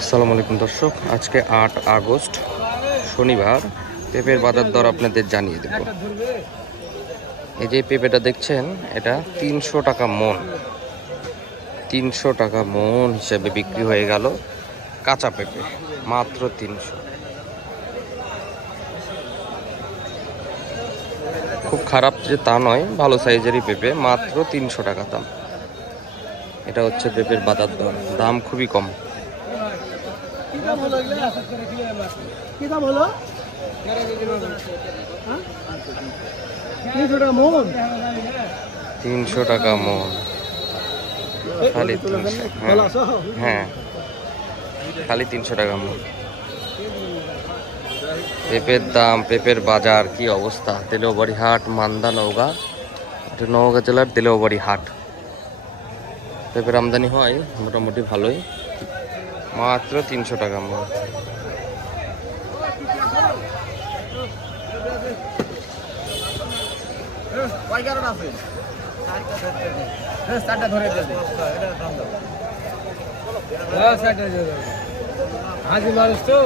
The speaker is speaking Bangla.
আসসালামু আলাইকুম দর্শক, আজকে ৮ আগস্ট শনিবার। পেঁপের বাজার দর আপনাদের জানিয়ে দেব। এই যে পেঁপেটা দেখছেন, এটা ৩০০ টাকা মন। ৩০০ টাকা মন হিসেবে বিক্রি হয়ে গেল। কাঁচা পেঁপে মাত্র ৩০০। খুব খারাপ যে তা নয়, ভালো সাইজেরই পেঁপে, মাত্র ৩০০ টাকা দাম। এটা হচ্ছে পেঁপের বাজার দর, দাম খুবই কম। কি দাম হলো? 300 টাকা মন। ৩০০ টাকা মন, খালি ৩০০। হ্যাঁ, খালি ৩০০ টাকা মন। পেঁপের দাম, পেঁপের বাজার কি অবস্থা! তেলেওবাড়ি হাট, মান্দা, নওগাঁ। এটা নওগাঁ জেলার তেলেওবাড়ি হাট। পেঁপের আমদানি হয় মোটামুটি ভালোই, মাত্র ৩০০ টাকা মন। হাজি মানুষ তো